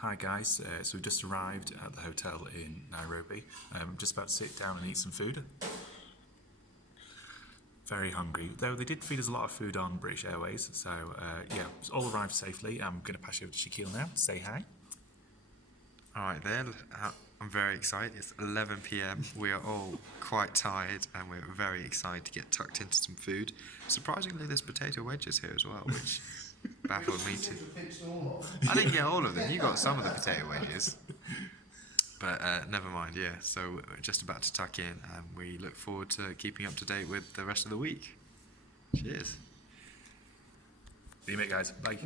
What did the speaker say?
Hi guys, so we've just arrived at the hotel in Nairobi. I'm just about to sit down and eat some food. Very hungry, though they did feed us a lot of food on British Airways, so yeah, it's all arrived safely. I'm going to pass you over to Shaquille now to say hi. Alright then, I'm very excited. It's 11 p.m. We are all quite tired and we're very excited to get tucked into some food. Surprisingly, there's potato wedges here as well, which baffled me too. I didn't get all of them, you got some of the potato wedges. But never mind, yeah. So we're just about to tuck in and we look forward to keeping up to date with the rest of the week. Cheers. See you mate guys, bye.